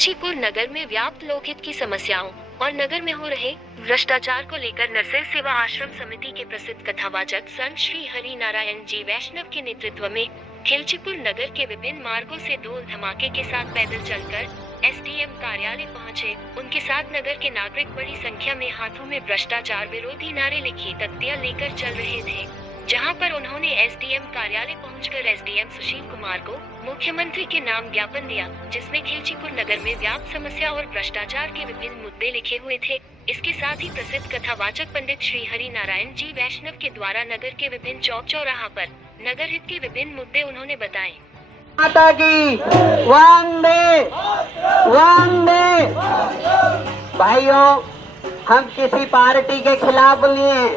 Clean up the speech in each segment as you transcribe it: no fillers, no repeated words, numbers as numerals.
खिलचीपुर नगर में व्याप्त लोकहित की समस्याओं और नगर में हो रहे भ्रष्टाचार को लेकर नरसिंह सेवा आश्रम समिति के प्रसिद्ध कथावाचक संत श्री हरि नारायण जी वैष्णव के नेतृत्व में खिलचीपुर नगर के विभिन्न मार्गों से धूल धमाके के साथ पैदल चलकर एसडीएम कार्यालय पहुंचे। उनके साथ नगर के नागरिक बड़ी संख्या में हाथों में भ्रष्टाचार विरोधी नारे लिखी तख्तियां लेकर चल रहे थे, जहां पर उन्होंने एसडीएम कार्यालय पहुंचकर एसडीएम सुशील कुमार को मुख्यमंत्री के नाम ज्ञापन दिया, जिसमें खिलचीपुर नगर में व्याप्त समस्या और भ्रष्टाचार के विभिन्न मुद्दे लिखे हुए थे। इसके साथ ही प्रसिद्ध कथावाचक पंडित श्री हरि नारायण जी वैष्णव के द्वारा नगर के विभिन्न चौक चौराहा पर नगर हित के विभिन्न मुद्दे उन्होंने बताए। माता की वंदे वंदे। भाइयों, हम किसी पार्टी के खिलाफ नहीं है,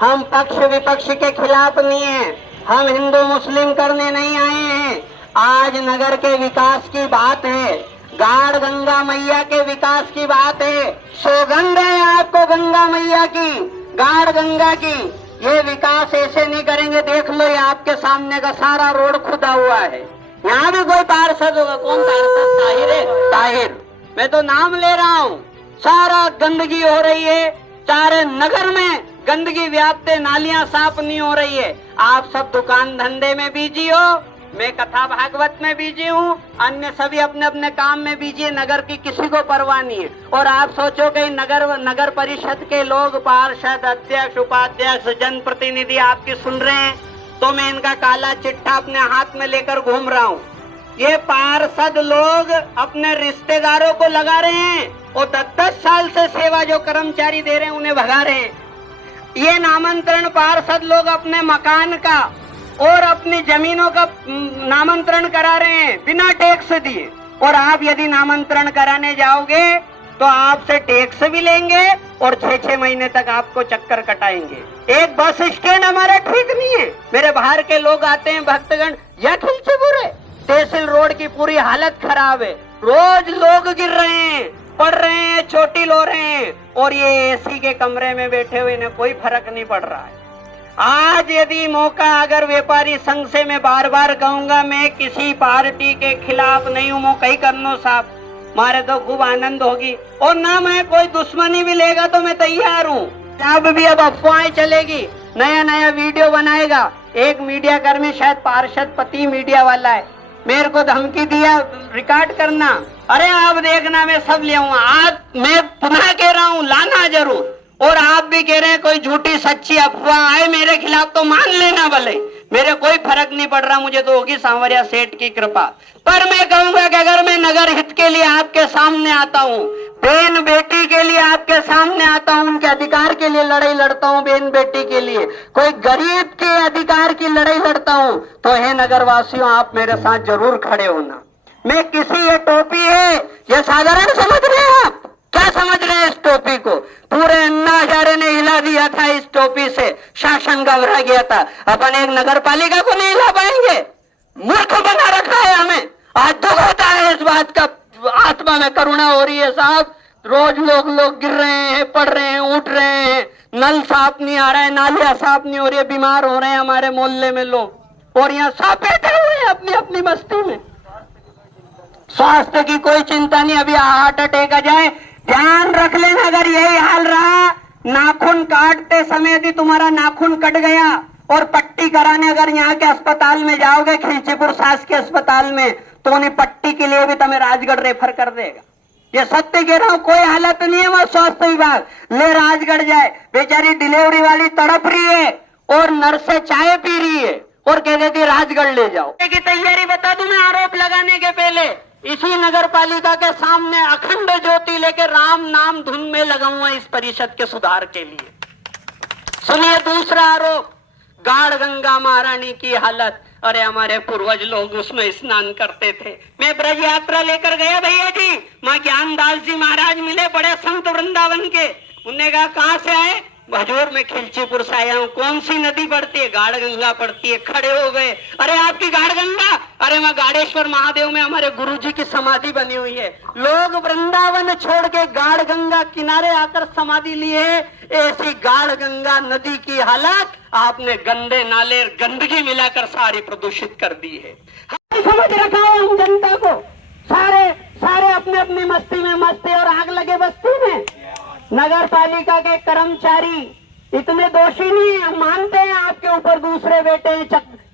हम पक्ष विपक्ष के खिलाफ नहीं है, हम हिंदू मुस्लिम करने नहीं आए हैं। आज नगर के विकास की बात है, गाड़ गंगा मैया के विकास की बात है। सौगंध है आपको गंगा मैया की, गाड़ गंगा की। ये विकास ऐसे नहीं करेंगे। देख लो, ये आपके सामने का सारा रोड खुदा हुआ है। यहाँ भी कोई पार्षद होगा। कौन पार्षद? ताहिर है, ताहिर। मैं तो नाम ले रहा हूँ। सारा गंदगी हो रही है, सारे नगर में गंदगी व्याप्त है, नालियां साफ नहीं हो रही है। आप सब दुकान धंधे में बिजी हो, मैं कथा भागवत में बिजी हूँ, अन्य सभी अपने अपने काम में बिजी है। नगर की किसी को परवाह नहीं है। और आप सोचोगे नगर परिषद के लोग, पार्षद, अध्यक्ष, उपाध्यक्ष, जनप्रतिनिधि आपकी सुन रहे हैं, तो मैं इनका काला चिट्ठा अपने हाथ में लेकर घूम रहा हूँ। ये पार्षद लोग अपने रिश्तेदारों को लगा रहे हैं और 10-10 साल से सेवा जो कर्मचारी दे रहे हैं उन्हें भगा रहे हैं। ये नामांतरण पार्षद लोग अपने मकान का और अपनी जमीनों का नामांतरण करा रहे हैं बिना टैक्स दिए। और आप यदि नामांतरण कराने जाओगे तो आपसे टैक्स भी लेंगे और 6-6 महीने तक आपको चक्कर कटाएंगे। एक बस स्टैंड हमारा ठीक नहीं है। मेरे बाहर के लोग आते हैं, भक्तगण, यह खिलचीपुर है। तहसील रोड की पूरी हालत खराब है। रोज लोग गिर रहे हैं, पढ़ रहे हैं, चोटिल हो रहे हैं, और ये एसी के कमरे में बैठे हुए इन्हें कोई फर्क नहीं पड़ रहा है। आज यदि मौका, अगर व्यापारी संघ से मैं बार बार कहूंगा, मैं किसी पार्टी के खिलाफ नहीं हूँ, मौका ही करनो साहब, मारे तो खूब आनंद होगी। और ना मैं कोई दुश्मनी भी लेगा तो मैं तैयार हूँ। जब भी अब अफवाहें चलेगी, नया नया वीडियो बनाएगा। एक मीडिया कर्मी, शायद पार्षद पति मीडिया वाला है, मेरे को धमकी दिया रिकॉर्ड करना। अरे आप देखना, मैं सब ले आऊंगा। आज मैं पुनः कह रहा हूँ, लाना जरूर। और आप भी कह रहे हैं कोई झूठी सच्ची अफवाह आए मेरे खिलाफ तो मान लेना भले, मेरे कोई फर्क नहीं पड़ रहा। मुझे तो होगी सांवरिया सेठ की कृपा। पर मैं कहूंगा कि अगर मैं नगर हित के लिए आपके सामने आता हूँ, बहन बेटी के लिए आपके सामने आता हूँ, उनके अधिकार के लिए लड़ाई लड़ता हूँ, बहन बेटी के लिए, कोई गरीब के अधिकार की लड़ाई लड़ता हूँ, तो हे नगरवासियों, आप मेरे साथ जरूर खड़े होना। मैं किसी, ये टोपी है, ये साधारण समझ रहे हैं आप? क्या समझ रहे हैं इस टोपी को? पूरे अन्ना हजारे ने हिला दिया था इस टोपी से, शासन घबरा गया था। अपन एक नगर पालिका को नहीं हिला पाएंगे? मूर्ख बना रखा है हमें। आज दुख होता है इस बात का, आत्मा में करुणा हो रही है साहब। रोज लोग गिर रहे हैं, पड़ रहे हैं, उठ रहे हैं, नल साफ नहीं आ रहा है, नालियां साफ नहीं हो रही है, बीमार हो रहे हैं हमारे मोहल्ले में लोग, और यहाँ सब बैठे हुए हैं अपनी अपनी बस्ती में। स्वास्थ्य की कोई चिंता नहीं, अभी हार्ट अटैक आ जाए। ध्यान रख लेना, अगर यही हाल रहा, नाखून काटते समय यदि तुम्हारा नाखून कट गया और पट्टी कराने अगर यहाँ के अस्पताल में जाओगे, खिलचीपुर शासकीय अस्पताल में, तो उन्हें पट्टी के लिए भी तुम्हें राजगढ़ रेफर कर देगा। ये सत्य कह रहा हूँ, कोई हालत नहीं है वहां स्वास्थ्य विभाग ले राजगढ़ जाए। बेचारी डिलीवरी वाली तड़प रही है और नर्स से चाय पी रही है और कह देती राजगढ़ ले जाओ। की तैयारी बता दूं मैं, आरोप लगाने के पहले इसी नगर पालिका के सामने अखंड ज्योति लेकर राम नाम धुन में लगाऊंगा इस परिषद के सुधार के लिए। सुनिए दूसरा आरोप, गाड़ गंगा महारानी की हालत। अरे हमारे पूर्वज लोग उसमें स्नान करते थे। मैं ब्रज यात्रा लेकर गया भैया जी, माँ ज्ञानदास जी महाराज मिले, बड़े संत वृंदावन के। उन्होंने कहा कहाँ से आए? हजूर में खिलचीपुर से आया हूँ। कौन सी नदी पड़ती है? गाड़ गंगा पड़ती है। खड़े हो गए, अरे आपकी गाड़ गंगा? अरे मैं गाड़ेश्वर महादेव में हमारे गुरुजी की समाधि बनी हुई है। लोग वृंदावन छोड़ के गाड़ गंगा किनारे आकर समाधि लिए। ऐसी गाड़ गंगा नदी की हालत आपने गंदे नाले गंदगी मिलाकर सारी प्रदूषित कर दी है। समझ रखा है हम जनता को, सारे अपने अपने नगर पालिका के कर्मचारी इतने दोषी नहीं है। हम मानते हैं आपके ऊपर दूसरे बेटे हैं,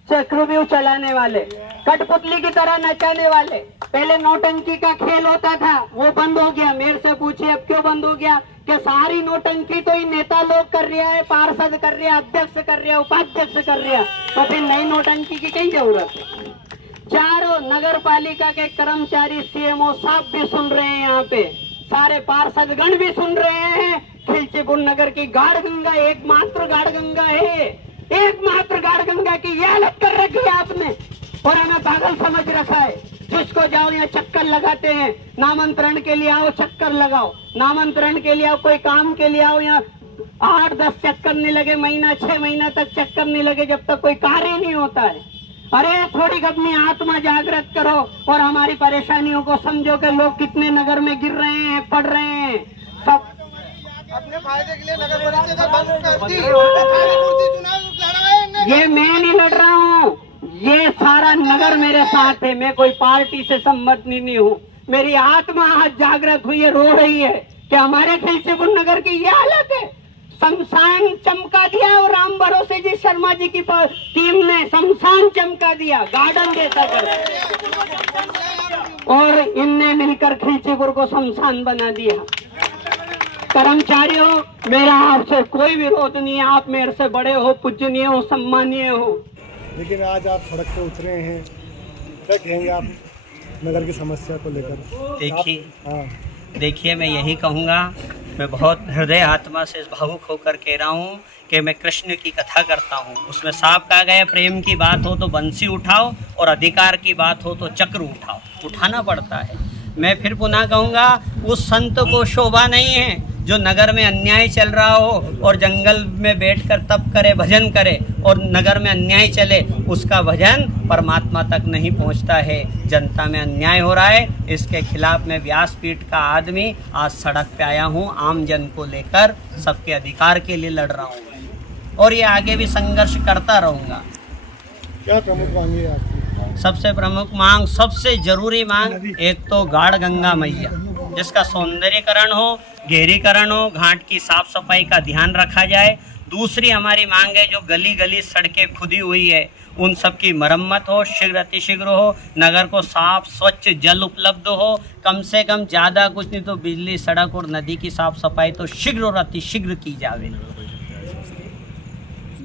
चक्रव्यूह चलाने वाले, कठपुतली की तरह नचाने वाले। पहले नौटंकी का खेल होता था, वो बंद हो गया। मेरे से पूछिए अब क्यों बंद हो गया? कि सारी नौटंकी तो ही नेता लोग कर रहा है, पार्षद कर रहा है, अध्यक्ष कर रहा है, उपाध्यक्ष कर रहा है, तो फिर नई नौटंकी की कई जरूरत है? चारों नगर पालिका के कर्मचारी, सीएमओ साहब भी सुन रहे हैं, यहाँ पे सारे पार्षदगण भी सुन रहे हैं। खिलचीपुर नगर की गाढ़ गंगा, एकमात्र गाढ़ गंगा है, एकमात्र गाढ़ गंगा की ये हालत कर रखी है आपने, और हमें पागल समझ रखा है। जिसको जाओ यहाँ चक्कर लगाते हैं, नामांतरण के लिए आओ चक्कर लगाओ, नामांतरण के लिए आओ, कोई काम के लिए आओ, यहाँ 8-10 चक्कर नहीं लगे, महीना 6 महीना तक चक्कर नहीं लगे जब तक कोई कार्य नहीं होता है। अरे थोड़ी अपनी आत्मा जागृत करो और हमारी परेशानियों को समझो कि लोग कितने नगर में गिर रहे हैं, पड़ रहे हैं। सब अपने फायदे के लिए नगर परिषद बंद कर दी, कुर्सी चुनाव लड़ा है। ये मैं नहीं लड़ रहा हूँ, ये सारा नगर मेरे साथ है। मैं कोई पार्टी से संबंधित नहीं हूँ। मेरी आत्मा आज जागृत हुई है, रो रही है कि हमारे खिलचीपुर नगर की ये हालत है। शमशान चमका दिया, और राम भरोसे जी शर्मा जी की टीम ने शमशान चमका दिया, गार्डन जैसा कर, और इनने मिलकर खिलचीपुर को शमशान बना दिया। कर्मचारियों, मेरा आपसे कोई विरोध नहीं है, आप मेरे से बड़े हो, पूजनीय हो, सम्मानीय हो, लेकिन आज आप सड़क पे उतरे हैं, क्या कहेंगे आप नगर की समस्या को लेकर? देखिए मैं यही कहूँगा, मैं बहुत हृदय आत्मा से भावुक होकर कह रहा हूँ कि मैं कृष्ण की कथा करता हूँ। उसमें साफ कहा गया, प्रेम की बात हो तो बंसी उठाओ और अधिकार की बात हो तो चक्र उठाओ। उठाना पड़ता है। मैं फिर पुनः कहूँगा, उस संत को शोभा नहीं है जो नगर में अन्याय चल रहा हो और जंगल में बैठकर तप करे, भजन करे, और नगर में अन्याय चले, उसका भजन परमात्मा तक नहीं पहुंचता है। जनता में अन्याय हो रहा है, इसके खिलाफ मैं व्यासपीठ का आदमी आज सड़क पे आया हूं, आम जन को लेकर सबके अधिकार के लिए लड़ रहा हूं, और ये आगे भी संघर्ष करता रहूँगा। क्या प्रमुख मांग है आपकी? सबसे प्रमुख मांग, सबसे जरूरी मांग, एक तो गाढ़ गंगा मैया जिसका सौंदर्यीकरण हो, गहरीकरण हो, घाट की साफ सफाई का ध्यान रखा जाए। दूसरी हमारी मांग है, जो गली गली सड़कें खुदी हुई है उन सब की मरम्मत हो, शीघ्र अतिशीघ्र हो, नगर को साफ स्वच्छ जल उपलब्ध हो, कम से कम ज़्यादा कुछ नहीं तो बिजली, सड़क और नदी की साफ सफाई तो शीघ्र और अतिशीघ्र की जावे।